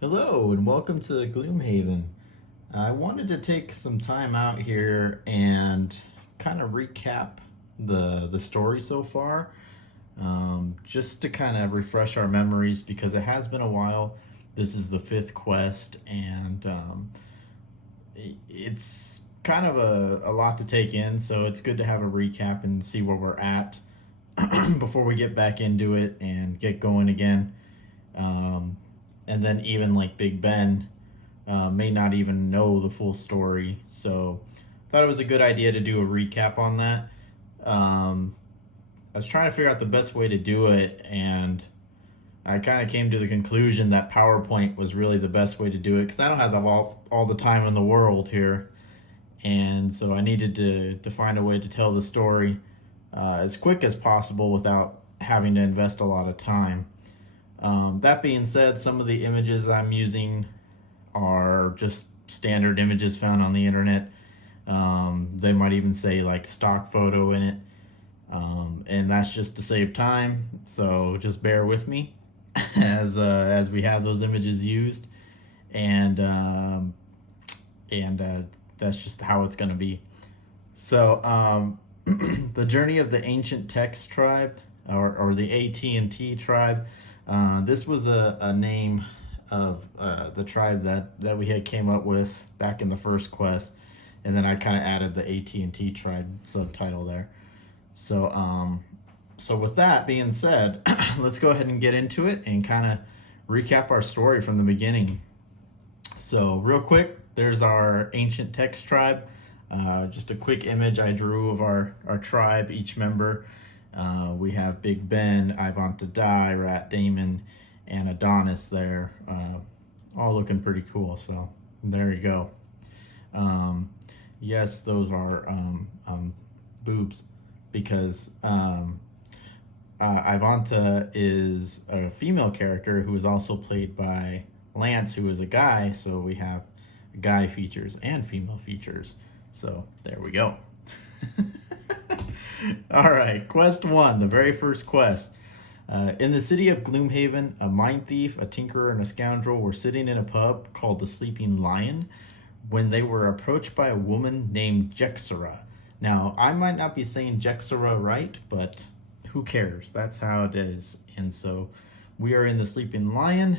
Hello and welcome to Gloomhaven. I wanted to take some time out here and kind of recap the story so far, just to kind of refresh our memories because it has been a while. This is the fifth quest, and it's kind of a lot to take in, so it's good to have a recap and see where we're at before we get back into it and get going again. And then even like Big Ben may not even know the full story. So I thought it was a good idea to do a recap on that. I was trying to figure out the best way to do it, and I kind of came to the conclusion that PowerPoint was really the best way to do it because I don't have all the time in the world here. And so I needed to find a way to tell the story as quick as possible without having to invest a lot of time. That being said, some of the images I'm using are just standard images found on the internet. They might even say like stock photo in it. And that's just to save time. So just bear with me as we have those images used. And that's just how it's going to be. So the journey of the ancient Tex tribe, or the AT&T tribe. This was a name of the tribe that we had came up with back in the first quest, and then I kind of added the AT&T tribe subtitle there. So with that being said, let's go ahead and get into it and kind of recap our story from the beginning. So real quick, there's our ancient Tex tribe. Just a quick image I drew of our tribe, each member. We have Big Ben, Ivantadai, Rat Damon, and Adonis there, all looking pretty cool. So there you go. Yes, those are boobs, because Ivanta is a female character who is also played by Lance, who is a guy. So we have guy features and female features. So there we go. All right, quest 1, the very first quest. In the city of Gloomhaven, a mind thief, a tinkerer, and a scoundrel were sitting in a pub called the Sleeping Lion when they were approached by a woman named Jexera. Now, I might not be saying Jexera right, but who cares? That's how it is. And so we are in the Sleeping Lion.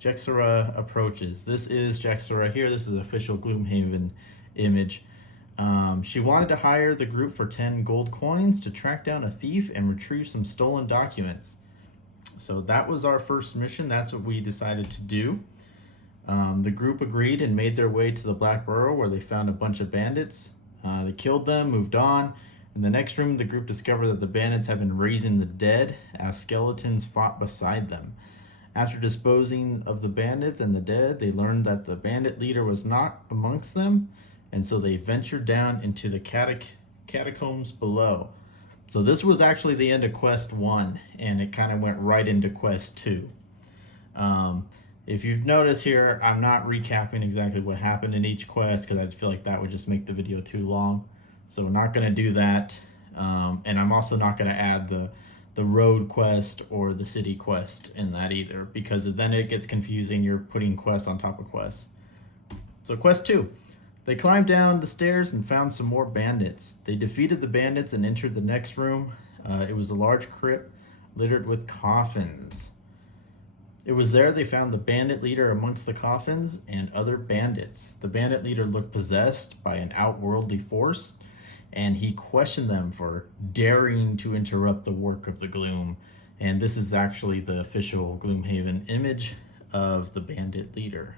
Jexera approaches. This is Jexera here. This is an official Gloomhaven image. She wanted to hire the group for 10 gold coins to track down a thief and retrieve some stolen documents. So that was our first mission. That's what we decided to do. The group agreed and made their way to the Black Burrow, where they found a bunch of bandits. They killed them, moved on. In the next room, the group discovered that the bandits had been raising the dead as skeletons fought beside them. After disposing of the bandits and the dead, they learned that the bandit leader was not amongst them, and so they ventured down into the catacombs below. So this was actually the end of quest 1, and it kind of went right into quest 2. If you've noticed here, I'm not recapping exactly what happened in each quest because I feel like that would just make the video too long. So we're not going to do that. And I'm also not going to add the road quest or the city quest in that either, because then it gets confusing. You're putting quests on top of quests. So quest 2. They climbed down the stairs and found some more bandits. They defeated the bandits and entered the next room. It was a large crypt littered with coffins. It was there they found the bandit leader amongst the coffins and other bandits. The bandit leader looked possessed by an outworldly force, and he questioned them for daring to interrupt the work of the Gloom. And this is actually the official Gloomhaven image of the bandit leader.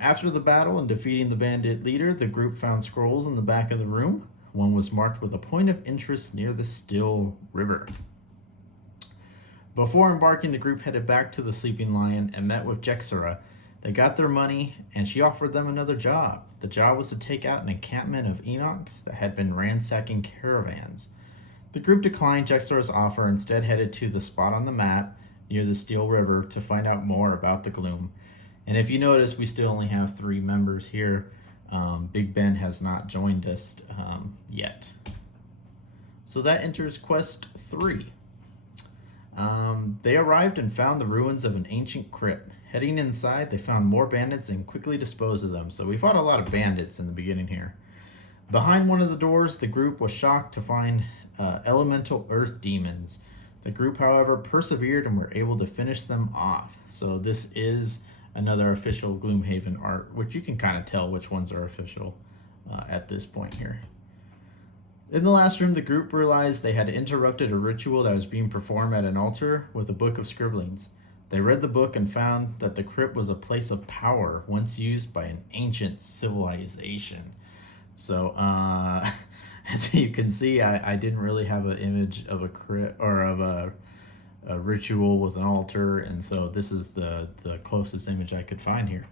After the battle and defeating the bandit leader, the group found scrolls in the back of the room. One was marked with a point of interest near the Still River. Before embarking, the group headed back to the Sleeping Lion and met with Jexera. They got their money, and she offered them another job. The job was to take out an encampment of Enochs that had been ransacking caravans. The group declined Jexera's offer and instead headed to the spot on the map near the Steel River to find out more about the Gloom. And if you notice, we still only have 3 members here. Big Ben has not joined us yet. So that enters quest 3. They arrived and found the ruins of an ancient crypt. Heading inside, they found more bandits and quickly disposed of them. So we fought a lot of bandits in the beginning here. Behind one of the doors, the group was shocked to find elemental earth demons. The group, however, persevered and were able to finish them off. So this is another official Gloomhaven art, which you can kind of tell which ones are official at this point here. In the last room, the group realized they had interrupted a ritual that was being performed at an altar with a book of scribblings. They read the book and found that the crypt was a place of power once used by an ancient civilization. So, as you can see, I didn't really have an image of a crypt or of a ritual with an altar, and so this is the closest image I could find here.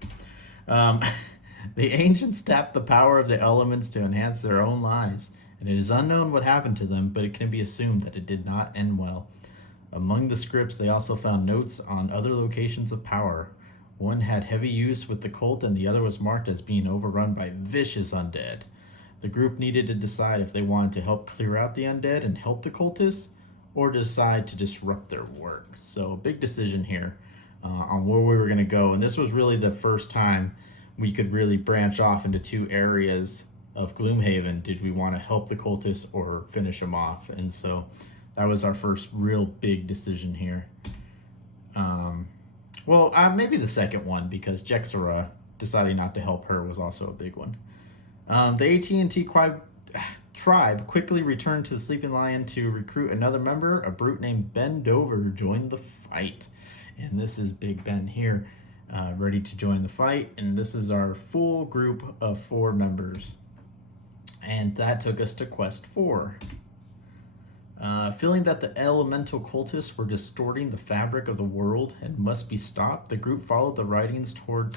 The ancients tapped the power of the elements to enhance their own lives, and it is unknown what happened to them, but it can be assumed that it did not end well. Among the scripts, they also found notes on other locations of power. One had heavy use with the cult, and the other was marked as being overrun by vicious undead. The group needed to decide if they wanted to help clear out the undead and help the cultists, or decide to disrupt their work. So a big decision here on where we were going to go. And this was really the first time we could really branch off into two areas of Gloomhaven. Did we want to help the cultists or finish them off? And so that was our first real big decision here. Maybe the second one, because Jexera deciding not to help her was also a big one. The AT&T tribe quickly returned to the Sleeping Lion to recruit another member. A brute named Ben Dover joined the fight. And this is Big Ben here, ready to join the fight. And this is our full group of 4 members. And that took us to Quest 4. Feeling that the elemental cultists were distorting the fabric of the world and must be stopped, the group followed the writings towards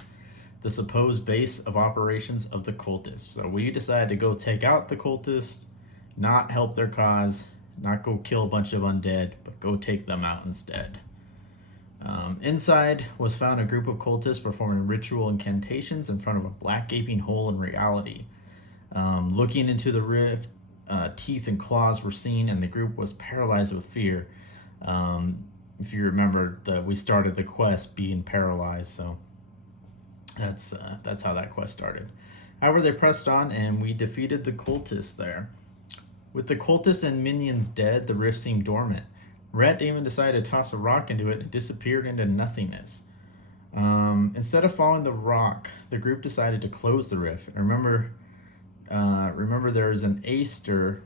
the supposed base of operations of the cultists. So we decided to go take out the cultists, not help their cause, not go kill a bunch of undead, but go take them out instead. Inside was found a group of cultists performing ritual incantations in front of a black gaping hole in reality. Looking into the rift, teeth and claws were seen, and the group was paralyzed with fear. If you remember, we started the quest being paralyzed, so that's how that quest started. However, they pressed on, and we defeated the cultists there. With the cultists and minions dead, the rift seemed dormant. Rat Demon decided to toss a rock into it and disappeared into nothingness. Instead of following the rock, the group decided to close the rift. Remember there is an Aster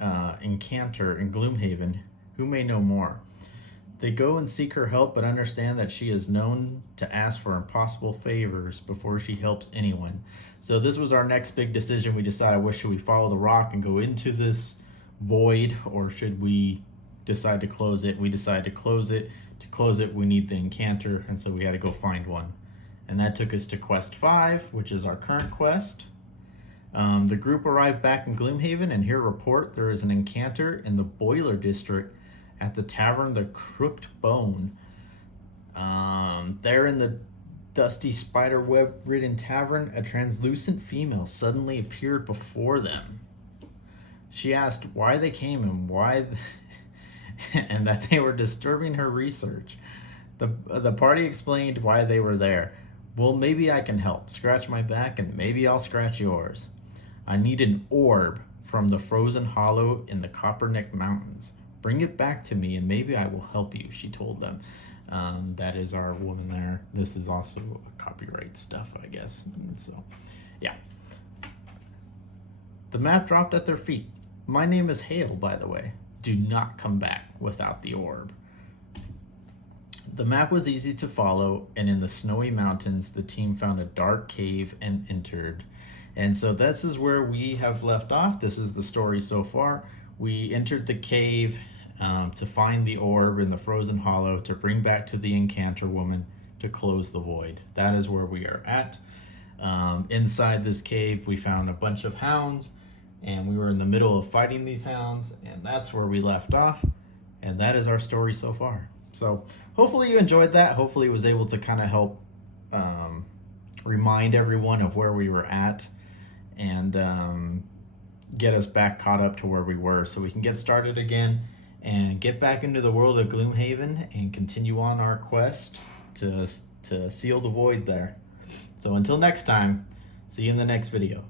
incantor in Gloomhaven who may know more. They go and seek her help, but understand that she is known to ask for impossible favors before she helps anyone. So this was our next big decision. We decided, should we follow the rock and go into this void, or should we decide to close it? We decided to close it. To close it, we need the incantor, and so we had to go find one. And that took us to Quest 5, which is our current quest. The group arrived back in Gloomhaven and here report there is an incantor in the Boiler District at the tavern The Crooked Bone. There in the dusty spider web ridden tavern, a translucent female suddenly appeared before them. She asked why they came and why and that they were disturbing her research. The party explained why they were there. Well, maybe I can help. Scratch my back and maybe I'll scratch yours. I need an orb from the frozen hollow in the Copperneck Mountains. Bring it back to me and maybe I will help you, she told them. That is our woman there. This is also copyright stuff, I guess. And so, yeah. The map dropped at their feet. My name is Hale, by the way. Do not come back without the orb. The map was easy to follow, and in the snowy mountains, the team found a dark cave and entered. And so this is where we have left off. This is the story so far. We entered the cave to find the orb in the frozen hollow to bring back to the incantor woman to close the void. That is where we are at. Inside this cave, we found a bunch of hounds, and we were in the middle of fighting these hounds, and that's where we left off. And that is our story so far. So hopefully you enjoyed that. Hopefully it was able to kind of help remind everyone of where we were at and get us back caught up to where we were so we can get started again and get back into the world of Gloomhaven and continue on our quest to seal the void there. So until next time, see you in the next video.